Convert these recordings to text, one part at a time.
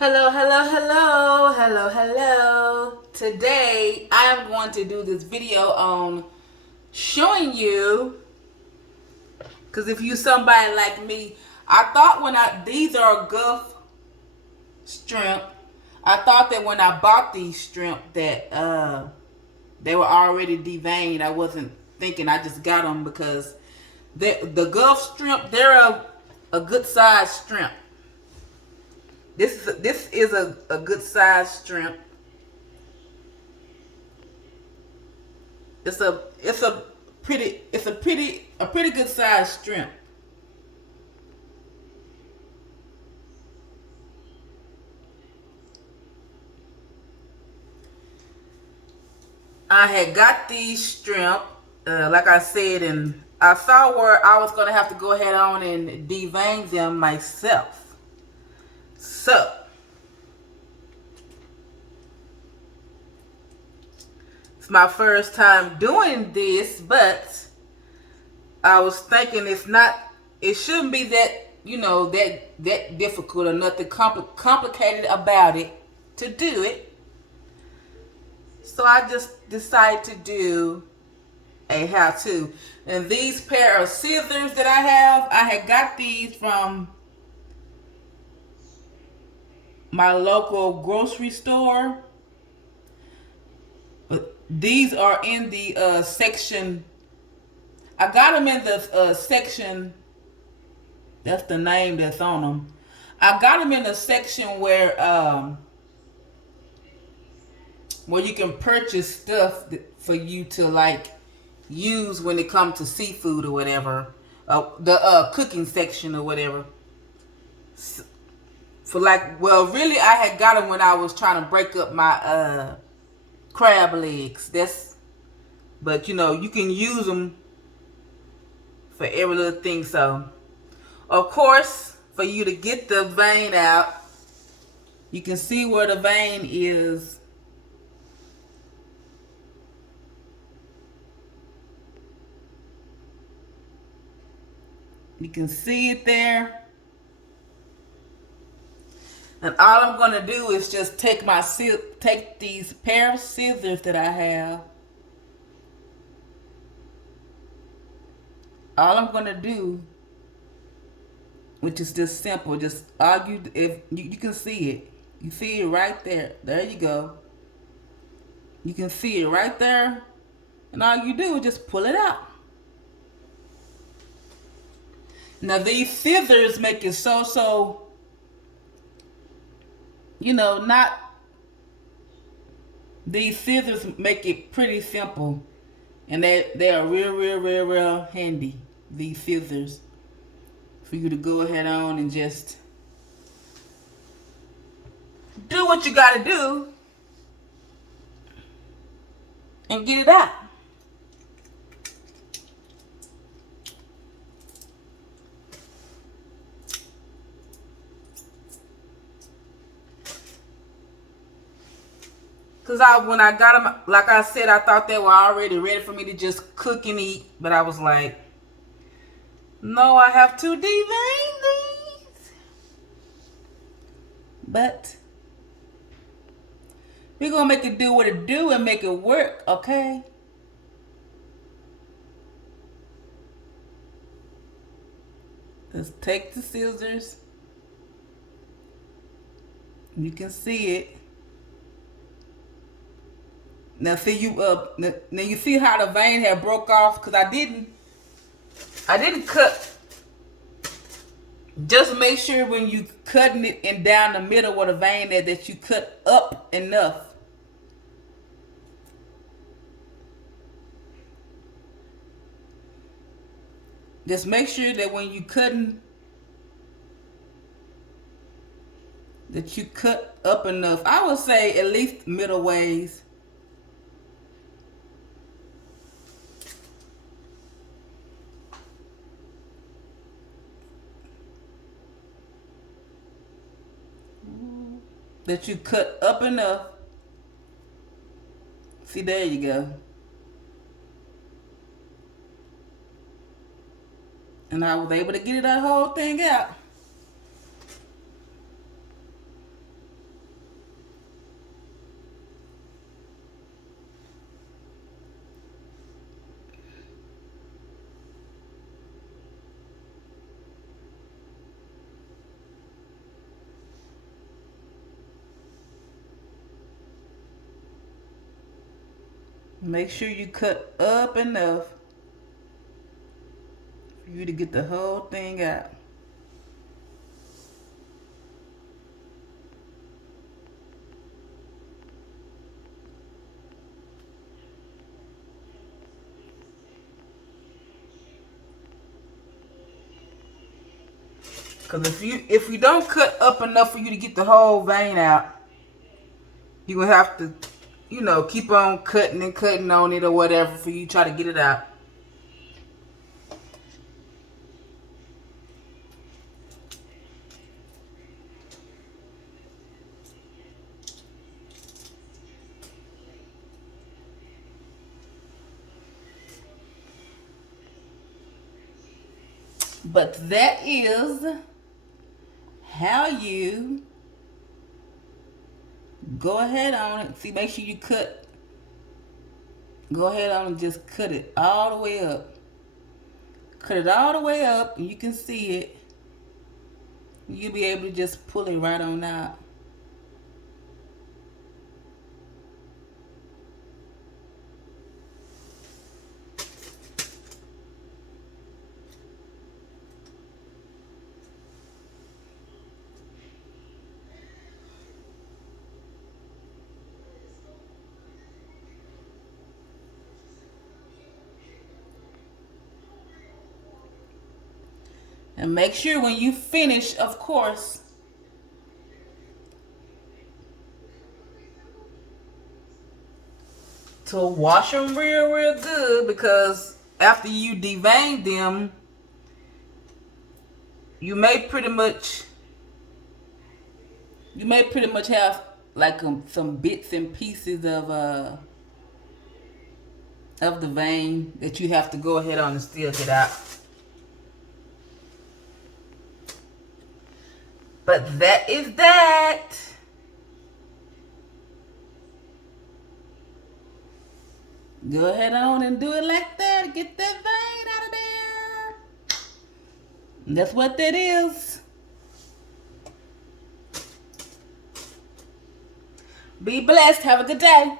Hello, hello, hello, hello, hello. Today I am going to do this video on showing you, because if you somebody like me, I thought these are Gulf shrimp. I thought that when I bought these shrimp that they were already deveined. I wasn't thinking, I just got them because the Gulf shrimp, they're a good size shrimp. This is a good size shrimp. It's a pretty good sized shrimp. I had got these shrimp, like I said, and I saw where I was gonna have to go ahead on and devein them myself. So it's my first time doing this, but I was thinking it shouldn't be that difficult or nothing complicated about it to do it. So I just decided to do a how-to. And these pair of scissors that I had got these from my local grocery store. These are in the section. I got them in the section. That's the name that's on them. I got them in the section where you can purchase stuff for you to like use when it comes to seafood or whatever. The cooking section or whatever. For like, well, really, I had got them when I was trying to break up my crab legs. But you can use them for every little thing. So, of course, for you to get the vein out, you can see where the vein is. You can see it there. And all I'm gonna do is just take these pair of scissors that I have. All I'm gonna do, which is just simple, just argue if you can see it. You see it right there. There you go. You can see it right there. And all you do is just pull it out. Now these scissors make it so not these scissors make it pretty simple. And they are real handy, these scissors. For you to go ahead on and just do what you gotta do and get it out. Cause when I got them, like I said, I thought they were already ready for me to just cook and eat. But I was like, no, I have to devein these. But we're gonna make it do what it do and make it work, okay? Let's take the scissors. You can see it. Now see now you see how the vein had broke off, because I didn't cut. Just make sure when you cutting it and down the middle where the vein is that you cut up enough. Just make sure that when you cutting that you cut up enough. I would say at least middle ways. That you cut up enough. See, there you go. And I was able to get that whole thing out. Make sure you cut up enough for you to get the whole thing out. Because if you don't cut up enough for you to get the whole vein out, you're going to have to, you know, keep on cutting and cutting on it or whatever for you to try to get it out. But that is how you go ahead on it. See, make sure you cut. Go ahead on and just cut it all the way up. Cut it all the way up and you can see it. You'll be able to just pull it right on out. And make sure when you finish, of course, to wash them real good, because after you devein them, you may pretty much have like some bits and pieces of the vein that you have to go ahead on and still get out. But that is that. Go ahead on and do it like that. Get that vein out of there. And that's what that is. Be blessed. Have a good day.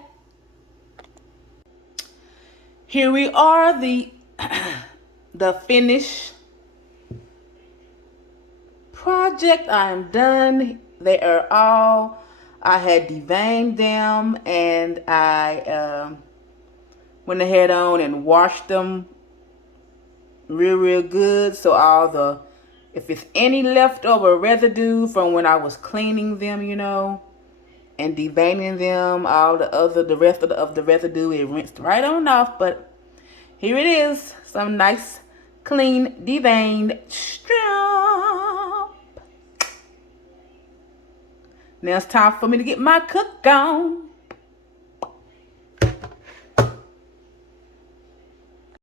Here we are, the finished project. I am done. They are all, I had deveined them, and I went ahead on and washed them real good. So all the, if it's any leftover residue from when I was cleaning them, you know, and deveining them, the rest of the residue, it rinsed right on off. But here it is, some nice, clean, deveined strap. Now it's time for me to get my cook on.